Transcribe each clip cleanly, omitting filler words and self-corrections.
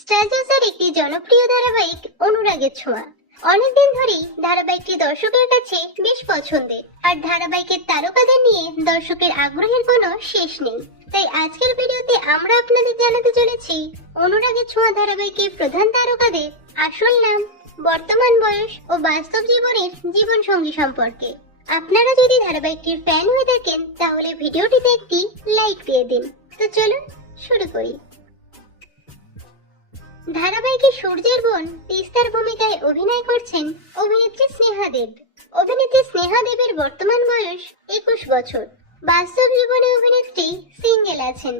Star জলসার একটি জনপ্রিয় ধারাবাহিক অনুরাগের ছোঁয়া। অনেকদিন ধরেই ধারাবাহিকটি দর্শকের কাছে বেশ পছন্দের, আর ধারাবাহিকের তারকাদের নিয়ে দর্শকের আগ্রহের কোনো শেষ নেই। তাই আজকের ভিডিওতে আমরা আপনাদের জানাতে চলেছি অনুরাগের ছোঁয়া ধারাবাহিকের প্রধান তারকাদের আসল নাম, বর্তমান বয়স ও বাস্তব জীবনের জীবন সঙ্গী সম্পর্কে। আপনারা যদি ধারাবাহিকটির ফ্যান হয়ে থাকেন তাহলে ভিডিওটিতে একটি লাইক দিয়ে দিন। তো চলুন শুরু করি। ধারাবাহিকে সূর্যের বোন তিস্তার ভূমিকায় অভিনয় করছেন অভিনেত্রী স্নেহা দেব। অভিনেত্রী স্নেহা দেবের বর্তমান বয়স 21 বছর। বাস্তব জীবনে অভিনেত্রী সিঙ্গেল আছেন।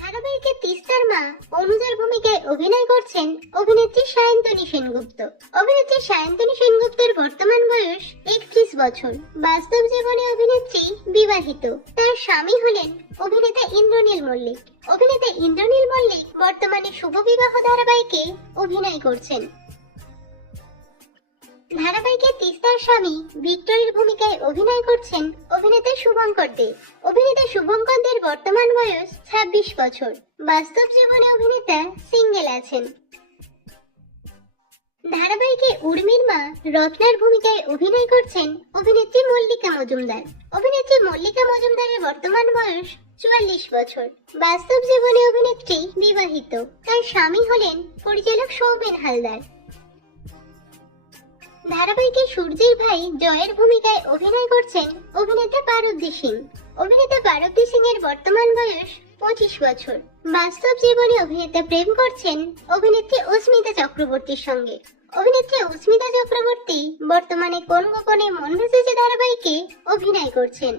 ধারাবাহিকে তিস্তার মা অনুজার ভূমিকায় অভিনয় করছেন অভিনেত্রী সায়ন্তনী সেনগুপ্ত। অভিনেত্রী সায়ন্তনী সেনগুপ্তের বর্তমান বয়স 31 বছর। বাস্তব জীবনে অভিনেত্রী বিবাহিত। তার স্বামী হলেন অভিনেতা ইন্দ্রনীল মল্লিক। অভিনেতা ইন্দ্রনীল মল্লিক বর্তমানে শুভ বিবাহ ধারাবাহিকে অভিনয় করছেন। ধারাবাহিকে তিস্তার স্বামী ভিক্টরের ভূমিকায় অভিনয় করছেন অভিনেতা শুভঙ্কর দে। অভিনেতা শুভঙ্কর দের বর্তমান বয়স 26 বছর। বাস্তব জীবনে অভিনেতা সিঙ্গেল আছেন। ধারাবাহিকে উর্মির মা রত্নার ভূমিকায় অভিনয় করছেন অভিনেত্রী মল্লিকা মজুমদার। অভিনেত্রী মল্লিকা মজুমদারের বর্তমান বয়স 44 বছর। বাস্তব জীবনে অভিনেত্রী বিবাহিত। তার স্বামী হলেন পরিচালক সৌমেন হালদার। ধারাবাহিকে সূর্যের ভাই জয়ের ভূমিকায় অভিনয় করছেন অভিনেতা পারদ্বী সিং। অভিনেতা পারদ্বী সিং এর বর্তমান বয়স 25 বছর। বাস্তব জীবনে অভিনেতা প্রেম করছেন অভিনেত্রী অস্মিতা চক্রবর্তীর সঙ্গে। অভিনেত্রী অস্মিতা চক্রবর্তী বর্তমানে কোন গোপনে মন ভেসেছে ধারাবাহিকে অভিনয় করছেন।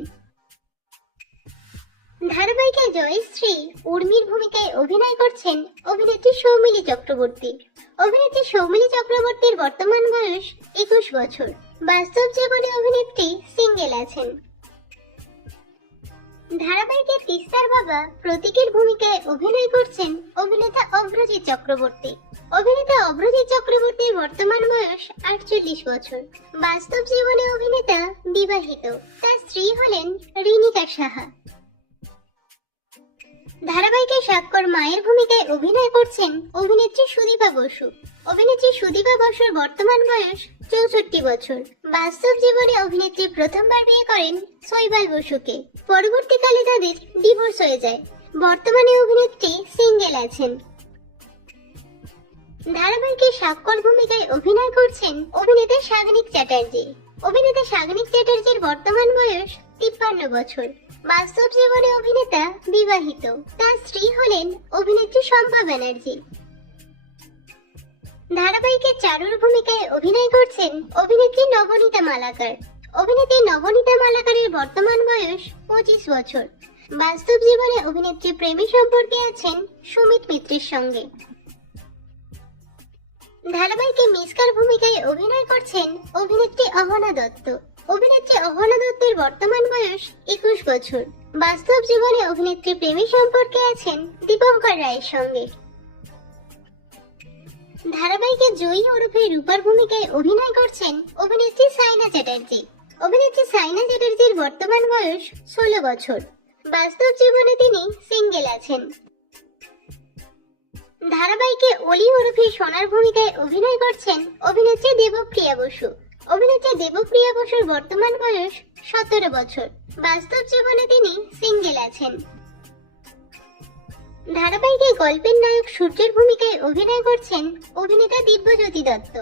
ধারাবাহিকে জয়ের স্ত্রী উর্মির ভূমিকায় অভিনয় করছেন অভিনেত্রী সৌমিলি চক্রবর্তী। অভিনেত্রী সৌমিলি চক্রবর্তীর বর্তমান বয়স 21 বছর। বাস্তব জীবনে অভিনেত্রী সিঙ্গেল আছেন। ধারাবাহিকে তিস্তার বাবা প্রতীকের ভূমিকায় অভিনয় করছেন অভিনেতা অভ্রজিৎ চক্রবর্তী। অভিনেতা অভ্রজিৎ চক্রবর্তীর বর্তমান বয়স 48 বছর। বাস্তব জীবনে অভিনেতা বিবাহিত। তার স্ত্রী হলেন রিনিকা সাহা। ধারাবাহিকে স্বাক্ষর মায়ের ভূমিকায় অভিনয় করছেন অভিনেত্রী সুদীপা বসু। অভিনেত্রী সুদীপা বসুর বর্তমান বয়স 64 বছর। বাস্তব জীবনে অভিনেত্রী প্রথমবার বিয়ে করেন শৈবাল বসুকে। পরবর্তীকালে তাদের ডিভোর্স হয়ে যায়। বর্তমানে অভিনেত্রী সিঙ্গেল আছেন। ধারাবাহিকে স্বাক্ষর ভূমিকায় অভিনয় করছেন অভিনেতা সাগনিক চ্যাটার্জি। অভিনেতা সাগনিক চ্যাটার্জির বর্তমান বয়স 53 বছর। বাস্তব জীবনে অভিনেতা বিবাহিত। তার স্ত্রী হলেন অভিনেত্রী শম্পা ব্যানার্জি। ধারাবাহিকে চারুর ভূমিকায় অভিনয় করছেন অভিনেত্রী নবনীতা মালাকার। অভিনেত্রী নবনীতা মালাকারের বর্তমান বয়স 25 বছর। বাস্তব জীবনে অভিনেত্রী প্রেমী সম্পর্কে আছেন সুমিত মিত্রের সঙ্গে। ধারাবাহিকে মিসকার ভূমিকায় অভিনয় করছেন অভিনেত্রী অহনা দত্ত। অভিনেত্রী অহনা দত্তের বর্তমান বয়স 21 বছর। বাস্তব জীবনে অভিনেত্রী প্রেমী সম্পর্কে আছেন দীপঙ্কর রায়ের সঙ্গে। ধারাবাহিকে জয়ী ওরফে রূপার ভূমিকায় অভিনয় করছেন অভিনেত্রী সাইনা চ্যাটার্জি। অভিনেত্রী সাইনা চ্যাটার্জির বর্তমান বয়স 16 বছর। বাস্তব জীবনে তিনি সিঙ্গেল আছেন। ধারাবাহিকে অলি ওরফে সোনার ভূমিকায় অভিনয় করছেন অভিনেত্রী দেবপ্রিয়া বসু। অভিনেত্রী দেবপ্রিয়া বসুর বর্তমান বয়স 17 বছর। বাস্তব জীবনে তিনি সিঙ্গেল আছেন। ধারাবাহিকে গল্পের নায়ক সূর্যের ভূমিকায় অভিনয় করছেন অভিনেতা দিব্যজ্যোতি দত্ত।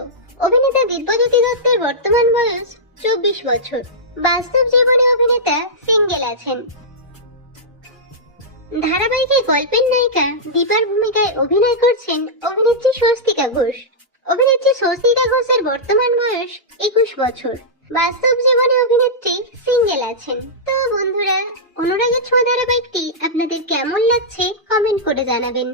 অভিনেতা দিব্যজ্যোতি দত্তের বর্তমান বয়স 24 বছর। বাস্তব জীবনে অভিনেতা সিঙ্গেল আছেন। ধারাবাহিকে গল্পের নায়িকা দীপার ভূমিকায় অভিনয় করছেন অভিনেত্রী স্বস্তিকা ঘোষ। অভিনেত্রী স্বস্তিকা ঘোষের বর্তমান বয়স 21 বছর। বাস্তব জীবনে অভিনেত্রী সিঙ্গেল আছেন। তো বন্ধুরা, অনুরাগের ছোঁয়া ধারাবাহিকটি আপনাদের কেমন লাগছে কমেন্ট করে জানাবেন।